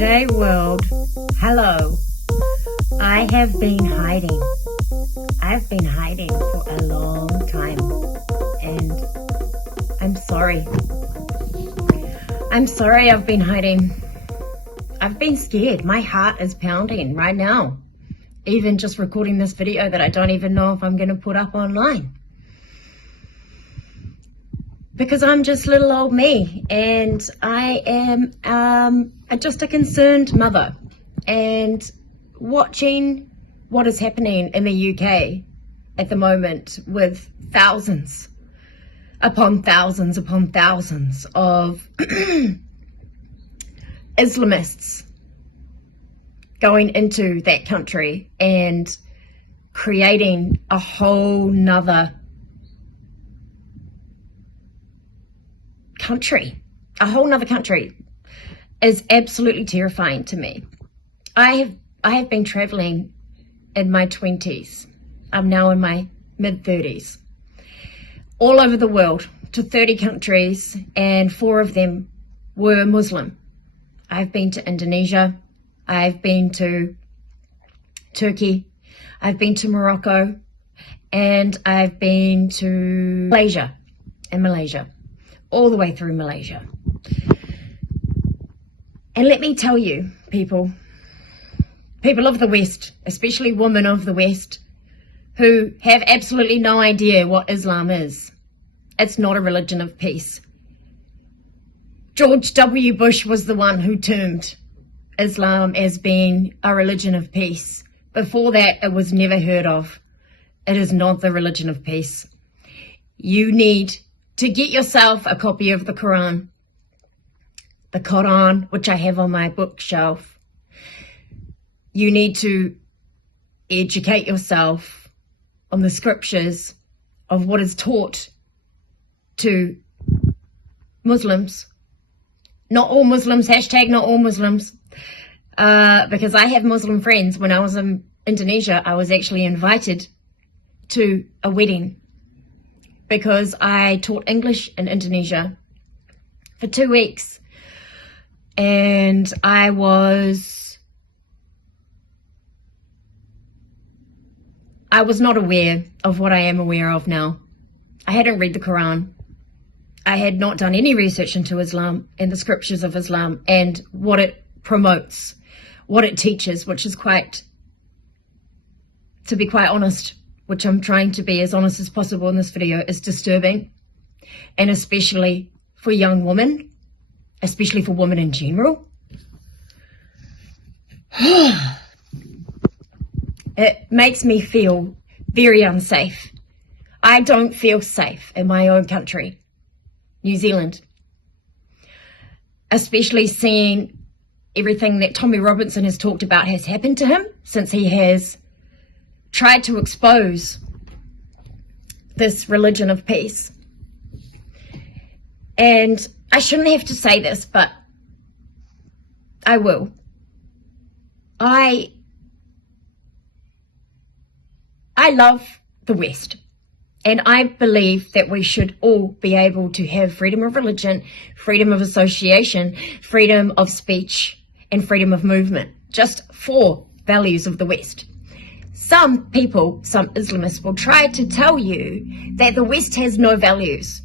G'day world. Hello. I have been hiding. I've been hiding for a long time. And I'm sorry. I'm sorry I've been hiding. I've been scared. My heart is pounding right now. Even just recording this video that I don't even know if I'm going to put up online. Because I'm just little old me, and I am just a concerned mother, and watching what is happening in the UK at the moment with thousands upon thousands upon thousands of Islamists going into that country and creating a whole nother country is absolutely terrifying to me. I have been traveling in my 20s. I'm now in my mid-30s. All over the world to 30 countries, and 4 of them were Muslim. I've been to Indonesia. I've been to Turkey. I've been to Morocco. And I've been to Malaysia. All the way through Malaysia. And let me tell you, people of the West, especially women of the West, who have absolutely no idea what Islam is. It's not a religion of peace. George W. Bush was the one who termed Islam as being a religion of peace. Before that, it was never heard of. It is not the religion of peace. You need to get yourself a copy of the Quran, which I have on my bookshelf. You need to educate yourself on the scriptures of what is taught to Muslims. Not all Muslims, hashtag not all Muslims, because I have Muslim friends. When I was in Indonesia, I was actually invited to a wedding, because I taught English in Indonesia for 2 weeks, and I was not aware of what I am aware of now. I hadn't read the Quran. I had not done any research into Islam and the scriptures of Islam and what it promotes, what it teaches, which is to be quite honest, which I'm trying to be as honest as possible in this video, is disturbing. And especially for young women, especially for women in general. It makes me feel very unsafe. I don't feel safe in my own country, New Zealand. Especially seeing everything that Tommy Robinson has talked about has happened to him since he has tried to expose this religion of peace. And I shouldn't have to say this, but I will. I love the West, and I believe that we should all be able to have freedom of religion, freedom of association, freedom of speech, and freedom of movement. Just 4 values of the West. Some people, some Islamists, will try to tell you that the West has no values.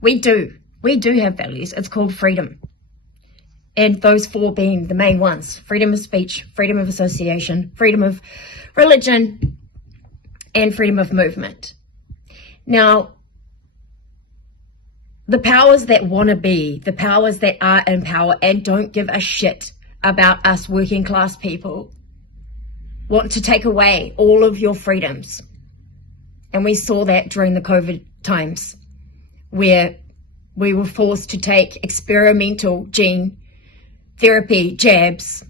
We do. We do have values. It's called freedom. And those 4 being the main ones: freedom of speech, freedom of association, freedom of religion, and freedom of movement. Now, the powers that want to be, the powers that are in power and don't give a shit about us working class people, want to take away all of your freedoms. And we saw that during the COVID times, where we were forced to take experimental gene therapy jabs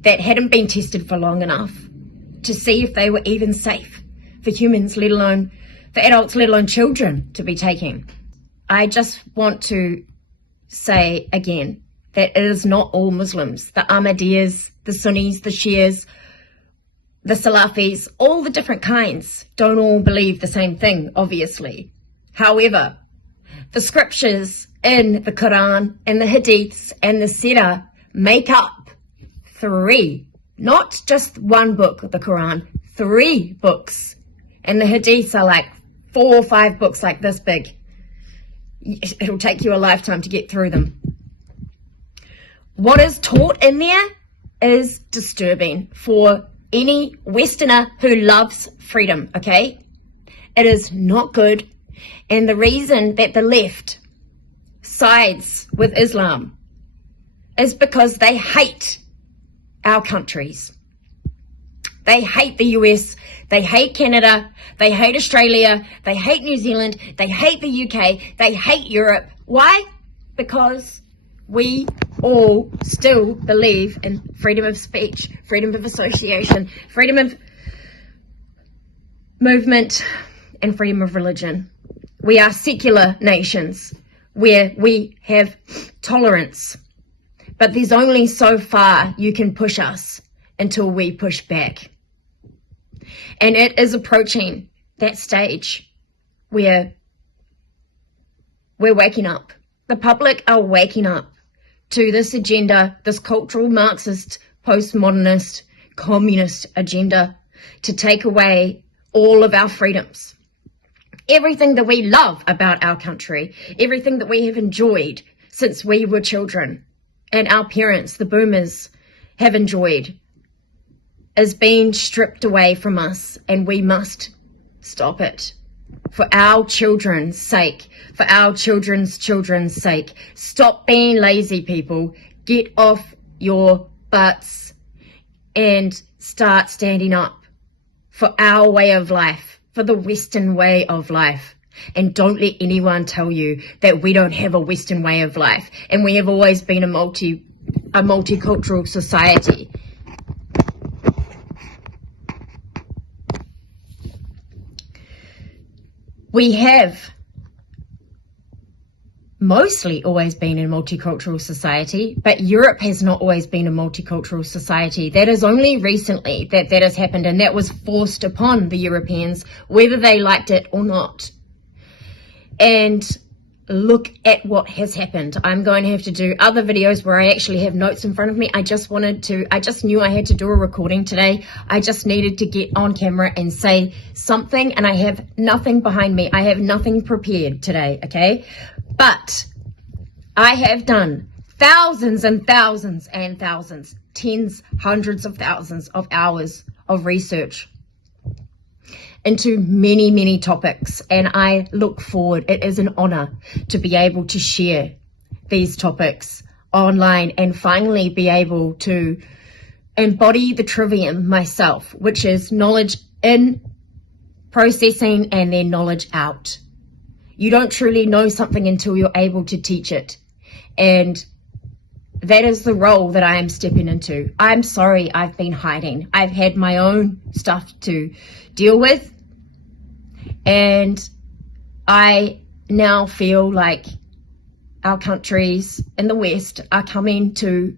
that hadn't been tested for long enough to see if they were even safe for humans, let alone for adults, let alone children to be taking. I just want to say again that it is not all Muslims. The Ahmadiyas, the Sunnis, the Shias, the Salafis, all the different kinds don't all believe the same thing, obviously. However, the scriptures in the Quran and the Hadiths and the Sirah make up 3, not just one book, the Quran, 3 books. And the Hadiths are like 4 or 5 books like this big. It'll take you a lifetime to get through them. What is taught in there is disturbing for any Westerner who loves freedom, okay? It is not good. And the reason that the left sides with Islam is because they hate our countries. They hate the US, they hate Canada, they hate Australia, they hate New Zealand, they hate the UK, they hate Europe. Why? Because we all still believe in freedom of speech, freedom of association, freedom of movement, and freedom of religion. We are secular nations where we have tolerance, but there's only so far you can push us until we push back. And it is approaching that stage where we're waking up. The public are waking up to this agenda, this cultural Marxist, postmodernist, communist agenda to take away all of our freedoms. Everything that we love about our country, everything that we have enjoyed since we were children, and our parents, the boomers, have enjoyed, is being stripped away from us, and we must stop it. For our children's sake, for our children's sake. Stop being lazy, people. Get off your butts and start standing up for our way of life, for the Western way of life. And don't let anyone tell you that we don't have a Western way of life. And we have always been a multicultural society. We have mostly always been a multicultural society, but Europe has not always been a multicultural society. That is only recently that has happened, and that was forced upon the Europeans, whether they liked it or not. And look at what has happened. I'm going to have to do other videos where I actually have notes in front of me. I just knew I had to do a recording today. I just needed to get on camera and say something, and I have nothing behind me. I have nothing prepared today, okay? But I have done thousands and thousands and thousands, tens, hundreds of thousands of hours of research into many, many topics, and I look forward. It is an honor to be able to share these topics online and finally be able to embody the trivium myself, which is knowledge in, processing, and then knowledge out. You don't truly know something until you're able to teach it, and that is the role that I am stepping into. I'm sorry I've been hiding. I've had my own stuff to deal with, and I now feel like our countries in the West are coming to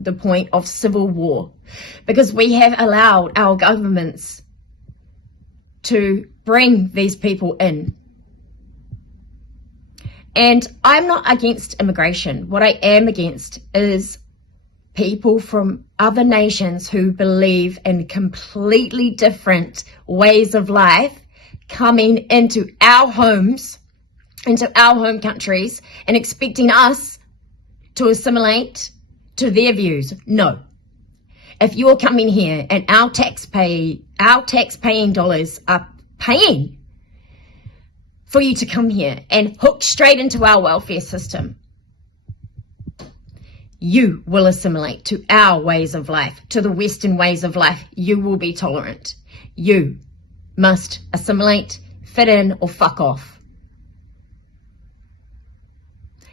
the point of civil war because we have allowed our governments to bring these people in. And I'm not against immigration. What I am against is people from other nations who believe in completely different ways of life coming into our homes, into our home countries, and expecting us to assimilate to their views. No. If you're coming here and our tax-paying dollars are paying for you to come here and hook straight into our welfare system, you will assimilate to our ways of life, to the Western ways of life. You will be tolerant. You must assimilate, fit in, or fuck off.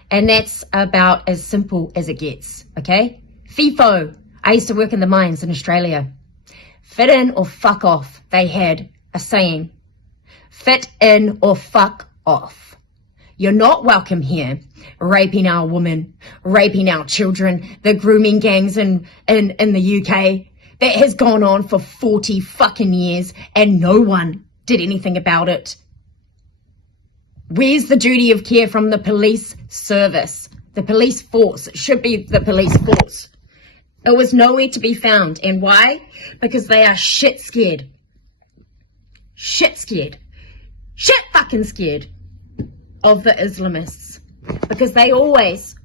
And that's about as simple as it gets, okay? FIFO. I used to work in the mines in Australia. Fit in or fuck off. They had a saying. Fit in or fuck off. You're not welcome here, raping our women, raping our children, the grooming gangs in the UK. That has gone on for 40 fucking years and no one did anything about it. Where's the duty of care from the police service? The police force. It should be the police force. It was nowhere to be found. And why? Because they are shit scared. Shit scared. Shit fucking scared of the Islamists. Because they always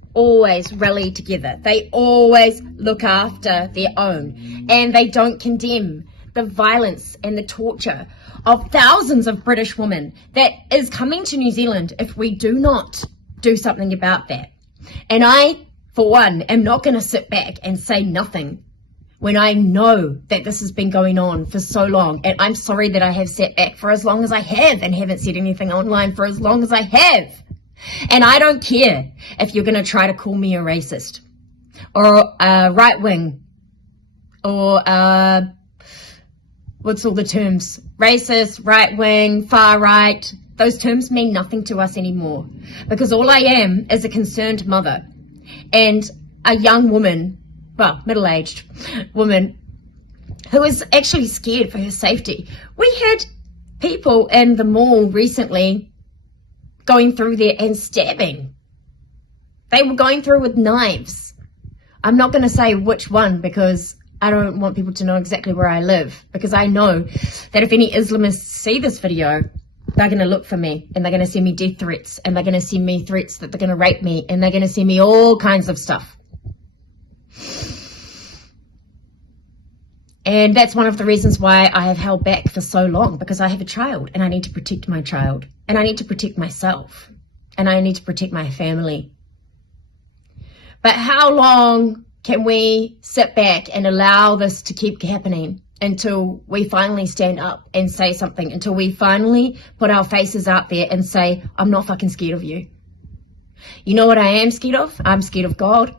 rally together. They always look after their own. And they don't condemn the violence and the torture of thousands of British women that is coming to New Zealand if we do not do something about that. And I, for one, am not going to sit back and say nothing when I know that this has been going on for so long. And I'm sorry that I have sat back for as long as I have and haven't said anything online for as long as I have. And I don't care if you're going to try to call me a racist or a right wing or what's all the terms? Racist, right wing, far right. Those terms mean nothing to us anymore, because all I am is a concerned mother and a young woman, well, middle-aged woman, who is actually scared for her safety. We had people in the mall recently going through there and stabbing. They were going through with knives. I'm not going to say which one because I don't want people to know exactly where I live, because I know that if any Islamists see this video, they're going to look for me and they're going to send me death threats and they're going to send me threats that they're going to rape me and they're going to send me all kinds of stuff. And that's one of the reasons why I have held back for so long, because I have a child and I need to protect my child and I need to protect myself and I need to protect my family. But how long can we sit back and allow this to keep happening until we finally stand up and say something, until we finally put our faces out there and say, I'm not fucking scared of you. You know what I am scared of? I'm scared of God.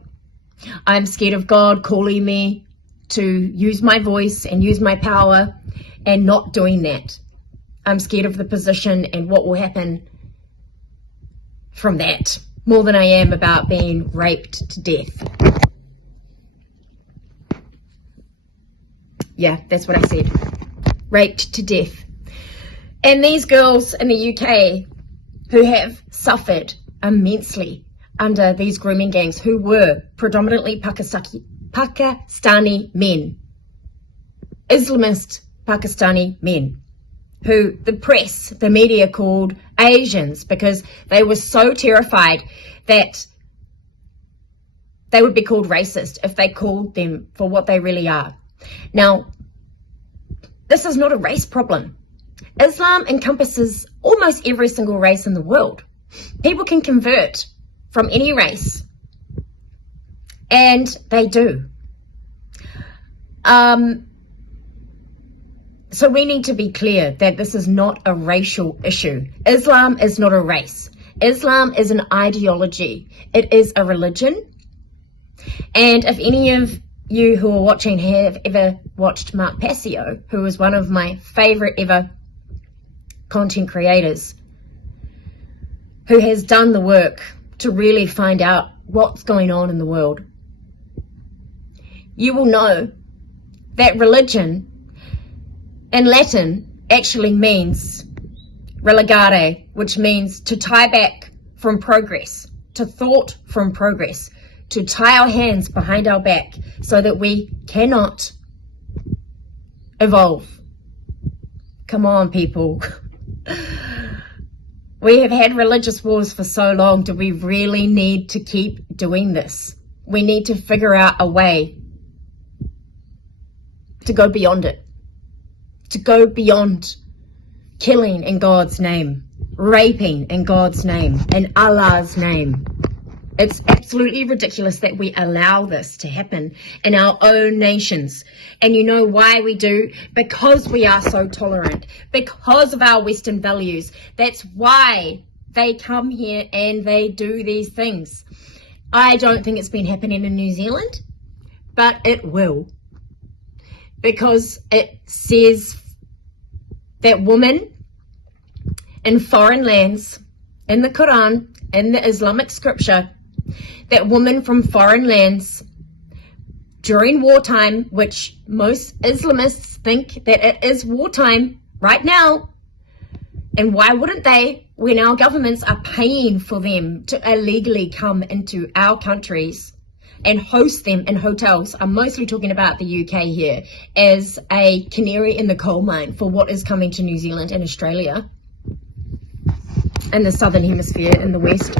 I'm scared of God calling me to use my voice and use my power and not doing that. I'm scared of the position and what will happen from that more than I am about being raped to death. Yeah, that's what I said. Raped to death. And these girls in the UK who have suffered immensely under these grooming gangs, who were predominantly Pakistani men, Islamist Pakistani men, who the press, the media called Asians, because they were so terrified that they would be called racist if they called them for what they really are. Now, this is not a race problem. Islam encompasses almost every single race in the world. People can convert from any race, and they do. So we need to be clear that this is not a racial issue. Islam is not a race. Islam is an ideology. It is a religion. And if any of you who are watching have ever watched Mark Passio, who is one of my favorite ever content creators, who has done the work to really find out what's going on in the world, you will know that religion in Latin actually means relegare, which means to tie back from progress, to thwart from progress, to tie our hands behind our back so that we cannot evolve. Come on, people. We have had religious wars for so long. Do we really need to keep doing this? We need to figure out a way to go beyond it, to go beyond killing in God's name, raping in God's name, in Allah's name. It's absolutely ridiculous that we allow this to happen in our own nations. And you know why we do? Because we are so tolerant, because of our Western values. That's why they come here and they do these things. I don't think it's been happening in New Zealand, but it will. Because it says that women in foreign lands, in the Quran, in the Islamic scripture, that women from foreign lands during wartime, which most Islamists think that it is wartime right now, and why wouldn't they? when our governments are paying for them to illegally come into our countries and host them in hotels. I'm mostly talking about the UK here as a canary in the coal mine for what is coming to New Zealand and Australia in the southern hemisphere in the west.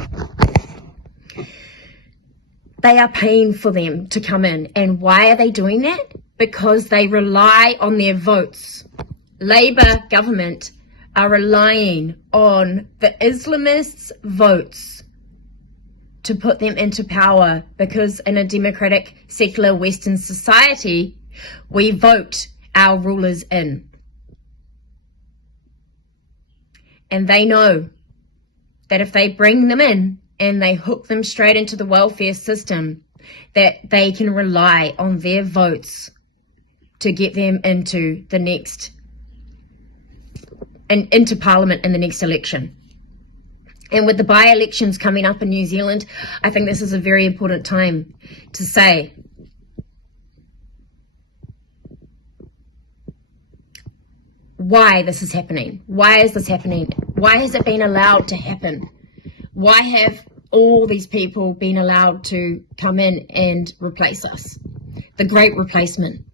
They are paying for them to come in. And why are they doing that? Because they rely on their votes. Labour government are relying on the Islamists' votes to put them into power, because in a democratic, secular Western society, we vote our rulers in. And they know that if they bring them in and they hook them straight into the welfare system, that they can rely on their votes to get them into the next, and into Parliament in the next election. And with the by-elections coming up in New Zealand, I think this is a very important time to say why this is happening. Why is this happening? Why has it been allowed to happen? Why have all these people been allowed to come in and replace us? The great replacement.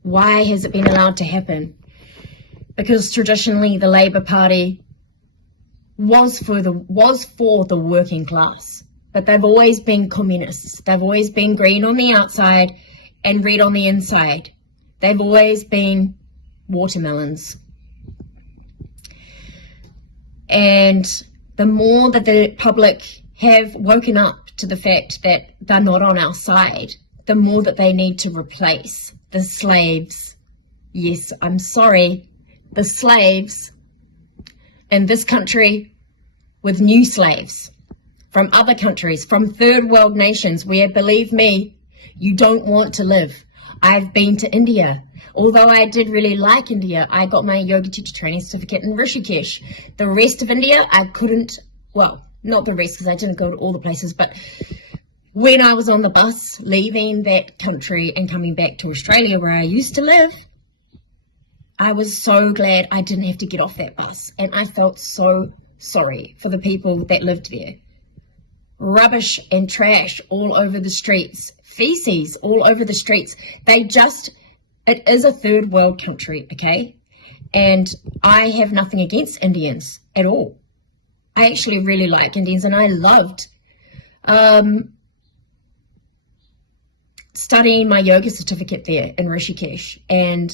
Why has it been allowed to happen? Because traditionally the Labour Party was for the working class, but they've always been communists. They've always been green on the outside and red on the inside. They've always been watermelons. And the more that the public have woken up to the fact that they're not on our side, the more that they need to replace the slaves. Yes, I'm sorry, the slaves in this country with new slaves from other countries, from third world nations where, believe me, you don't want to live. I've been to India. Although I did really like India, I got my yoga teacher training certificate in Rishikesh. The rest of India, I couldn't, well, not the rest because I didn't go to all the places, but when I was on the bus leaving that country and coming back to Australia where I used to live, I was so glad I didn't have to get off that bus. And I felt so sorry for the people that lived there. Rubbish and trash all over the streets, feces all over the streets. It is a third world country, okay? And I have nothing against Indians at all. I actually really like Indians, and I loved studying my yoga certificate there in Rishikesh. And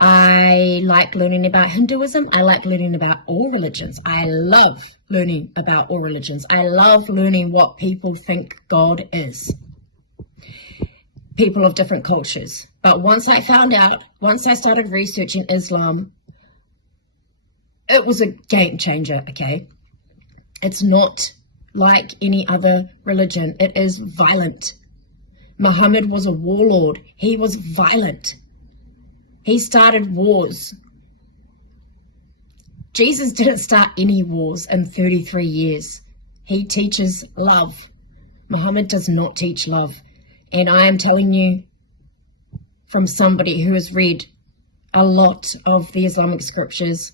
I like learning about Hinduism. I like learning about all religions. I love learning about all religions. I love learning what people think God is. People of different cultures. But once I started researching Islam, it was a game changer, okay? It's not like any other religion. It is violent. Muhammad was a warlord. He was violent. He started wars. Jesus didn't start any wars in 33 years. He teaches love. Muhammad does not teach love. And I am telling you from somebody who has read a lot of the Islamic scriptures,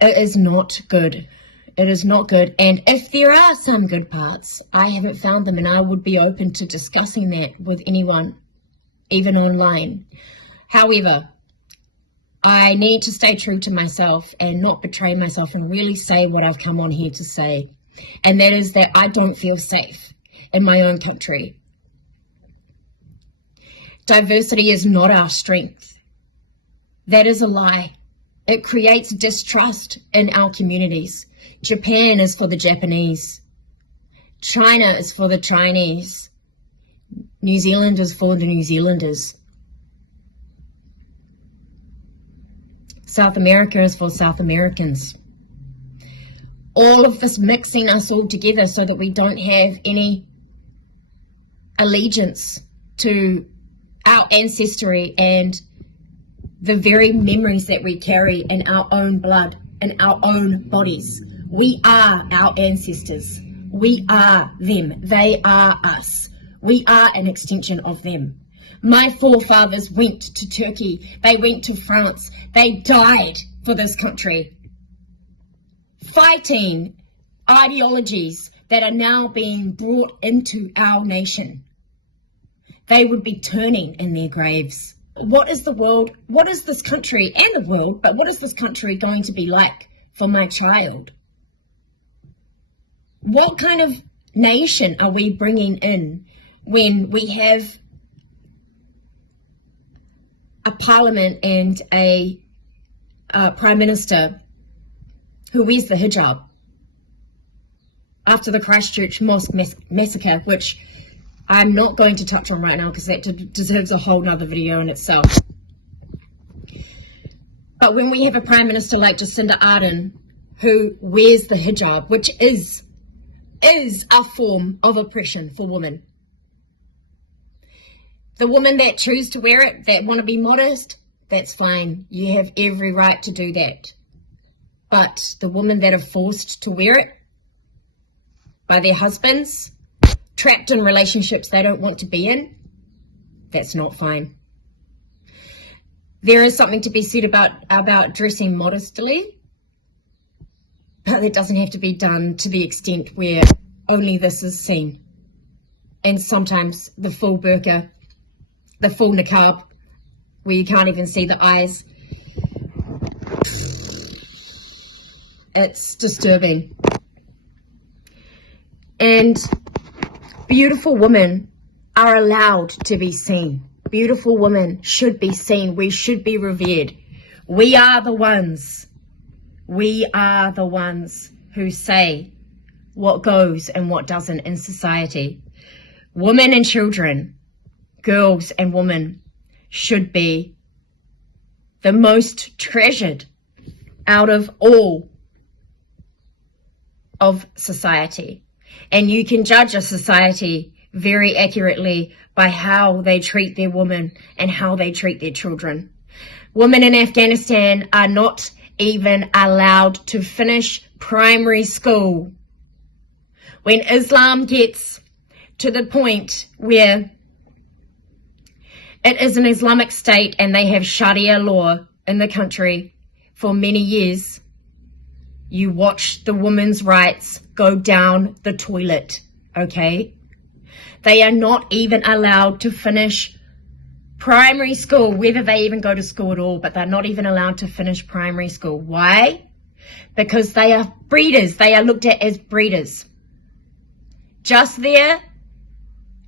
it is not good. It is not good. And if there are some good parts, I haven't found them, and I would be open to discussing that with anyone, even online. However, I need to stay true to myself and not betray myself and really say what I've come on here to say. And that is that I don't feel safe in my own country. Diversity is not our strength. That is a lie. It creates distrust in our communities. Japan is for the Japanese. China is for the Chinese. New Zealand is for the New Zealanders. South America is for South Americans. All of this mixing us all together so that we don't have any allegiance to our ancestry and the very memories that we carry in our own blood, in our own bodies. We are our ancestors. We are them. They are us. We are an extension of them. My forefathers went to Turkey. They went to France. They died for this country, fighting ideologies that are now being brought into our nation. They would be turning in their graves. What is the world, what is this country and the world, but what is this country going to be like for my child? What kind of nation are we bringing in when we have a parliament and a prime minister who wears the hijab after the Christchurch mosque massacre, which I'm not going to touch on right now because that deserves a whole nother video in itself. But when we have a prime minister like Jacinda Ardern who wears the hijab, which is a form of oppression for women, the women that choose to wear it, that want to be modest, that's fine. You have every right to do that. But the women that are forced to wear it by their husbands, trapped in relationships they don't want to be in, that's not fine. There is something to be said about dressing modestly, but it doesn't have to be done to the extent where only this is seen. And sometimes the full burqa, the full niqab, where you can't even see the eyes. It's disturbing. And beautiful women are allowed to be seen. Beautiful women should be seen. We should be revered. We are the ones who say what goes and what doesn't in society. Women and children, girls and women, should be the most treasured out of all of society. And you can judge a society very accurately by how they treat their women and how they treat their children. Women in Afghanistan are not even allowed to finish primary school. When Islam gets to the point where it is an Islamic state and they have Sharia law in the country for many years, you watch the women's rights go down the toilet, okay? They are not even allowed to finish primary school, whether they even go to school at all, but they're not even allowed to finish primary school. Why? Because they are breeders. They are looked at as breeders. Just there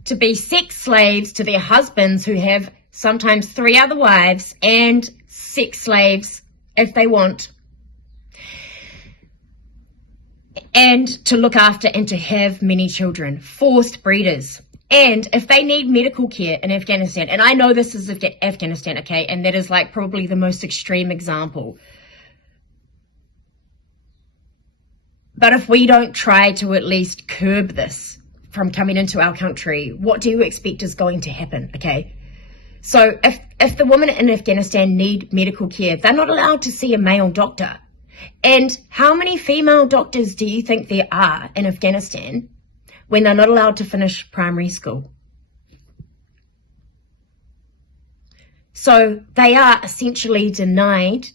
to be sex slaves to their husbands who have sometimes 3 other wives, and sex slaves if they want, and to look after and to have many children. Forced breeders. And if they need medical care in Afghanistan, and I know this is Afghanistan, okay, and that is like probably the most extreme example, but if we don't try to at least curb this from coming into our country, what do you expect is going to happen, okay? So if the women in Afghanistan need medical care, they're not allowed to see a male doctor. And how many female doctors do you think there are in Afghanistan when they're not allowed to finish primary school? So they are essentially denied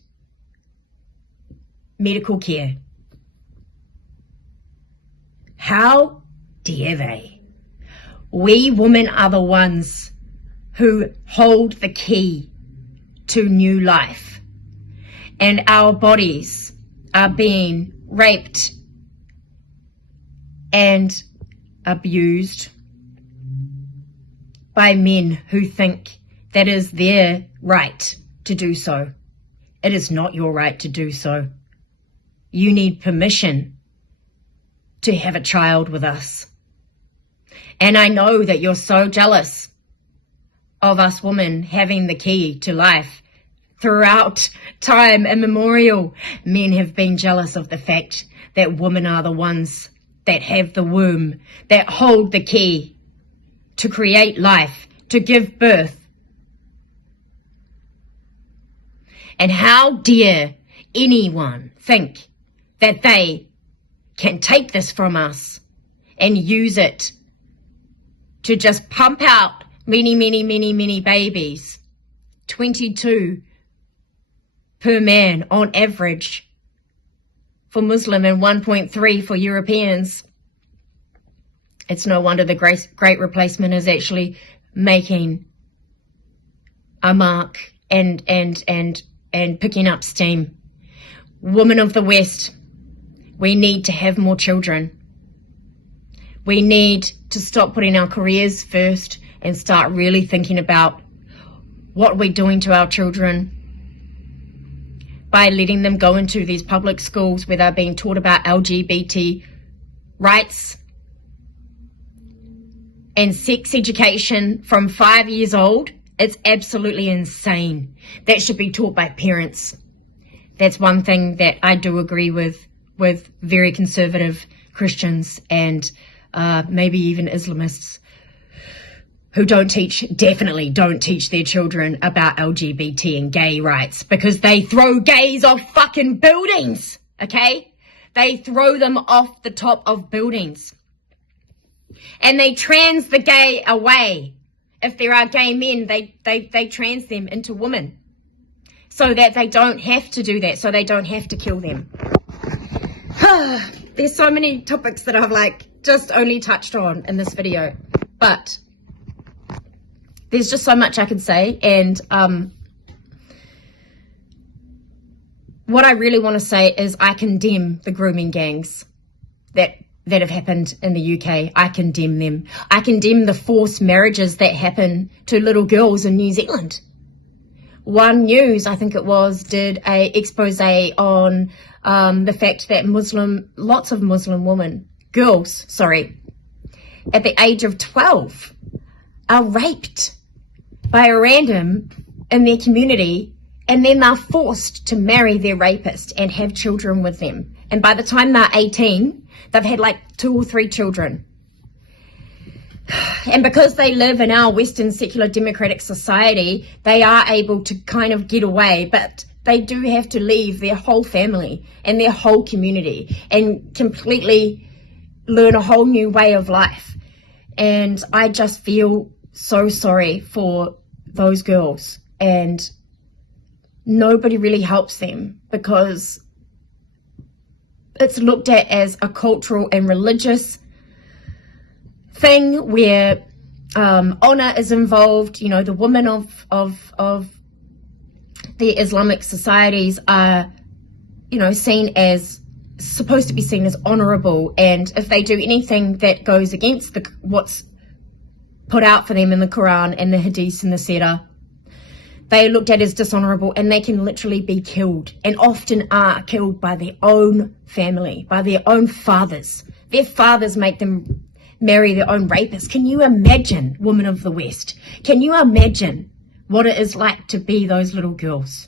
medical care. How dare they? We women are the ones who hold the key to new life, and our bodies are being raped and abused by men who think that is their right to do so. It is not your right to do so. You need permission to have a child with us. And I know that you're so jealous of us women having the key to life. Throughout time immemorial, men have been jealous of the fact that women are the ones that have the womb, that hold the key to create life, to give birth. And how dare anyone think that they can take this from us and use it to just pump out many babies. 22 per man on average for Muslim and 1.3 for Europeans. It's no wonder the great replacement is actually making a mark and picking up steam. Women of the West, we need to have more children. We need to stop putting our careers first and start really thinking about what we're doing to our children by letting them go into these public schools where they're being taught about LGBT rights and sex education from 5 years old. It's absolutely insane. That should be taught by parents. That's one thing that I do agree with very conservative Christians and maybe even Islamists who definitely don't teach their children about LGBT and gay rights, because they throw gays off fucking buildings, okay? They throw them off the top of buildings. And they trans the gay away. If there are gay men, they trans them into women so that they don't have to do that, so they don't have to kill them. There's so many topics that I've just only touched on in this video, but there's just so much I can say. And what I really want to say is I condemn the grooming gangs that have happened in the UK. I condemn them. I condemn the forced marriages that happen to little girls in New Zealand. One News, I think it was, did a expose on the fact that lots of Muslim girls, at the age of 12 are raped by a random in their community, and then they're forced to marry their rapist and have children with them. And by the time they're 18, they've had 2 or 3 children. And because they live in our Western secular democratic society, they are able to kind of get away, but they do have to leave their whole family and their whole community and completely learn a whole new way of life. And I just feel so sorry for those girls, and nobody really helps them because it's looked at as a cultural and religious thing where honor is involved. You know, the women of the Islamic societies are, supposed to be seen as honorable, and if they do anything that goes against what's put out for them in the Quran and the Hadith and the Sirah, they are looked at as dishonorable, and they can literally be killed, and often are killed by their own family, by their own fathers. Their fathers make them marry their own rapists. Can you imagine, women of the West? Can you imagine what it is like to be those little girls?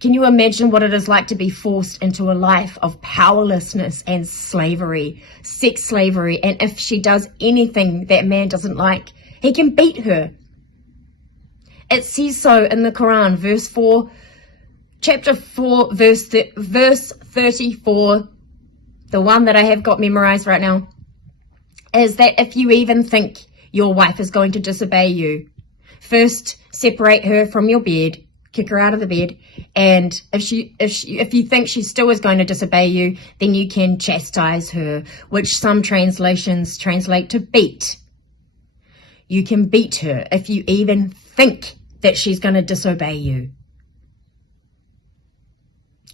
Can you imagine what it is like to be forced into a life of powerlessness and slavery, sex slavery? And if she does anything that man doesn't like, he can beat her. It says so in the Quran, chapter 4, verse 34, the one that I have got memorized right now, is that if you even think your wife is going to disobey you, first separate her from your bed, kick her out of the bed, and if you think she still is going to disobey you, then you can chastise her, which some translations translate to beat. You can beat her if you even think that she's going to disobey you.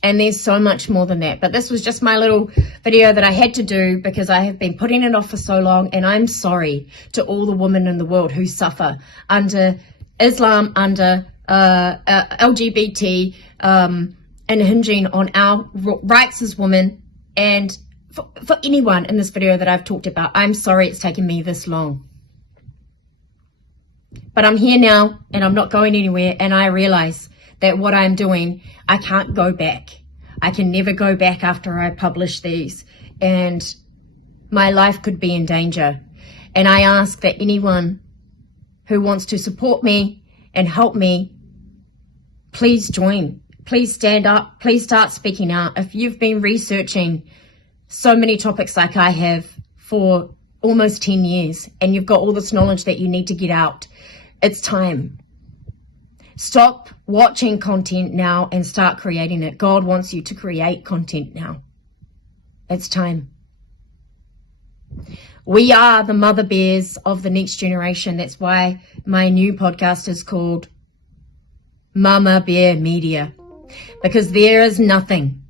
And there's so much more than that. But this was just my little video that I had to do because I have been putting it off for so long, and I'm sorry to all the women in the world who suffer under Islam, under LGBT, and hinging on our rights as women. And for anyone in this video that I've talked about, I'm sorry it's taken me this long. But I'm here now, and I'm not going anywhere, and I realize that what I'm doing, I can't go back. I can never go back after I publish these, and my life could be in danger. And I ask that anyone who wants to support me and help me, please join. Please stand up. Please start speaking out. If you've been researching so many topics like I have for almost 10 years, and you've got all this knowledge that you need to get out. It's time. Stop watching content now and start creating it. God wants you to create content now. It's time. We are the mother bears of the next generation. That's why my new podcast is called Mama Bear Media, because there is nothing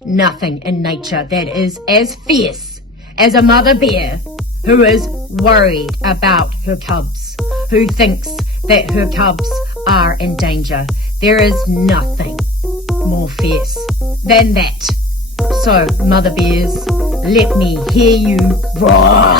in nature that is as fierce as a mother bear who is worried about her cubs, who thinks that her cubs are in danger. There is nothing more fierce than that. So, mother bears, let me hear you roar.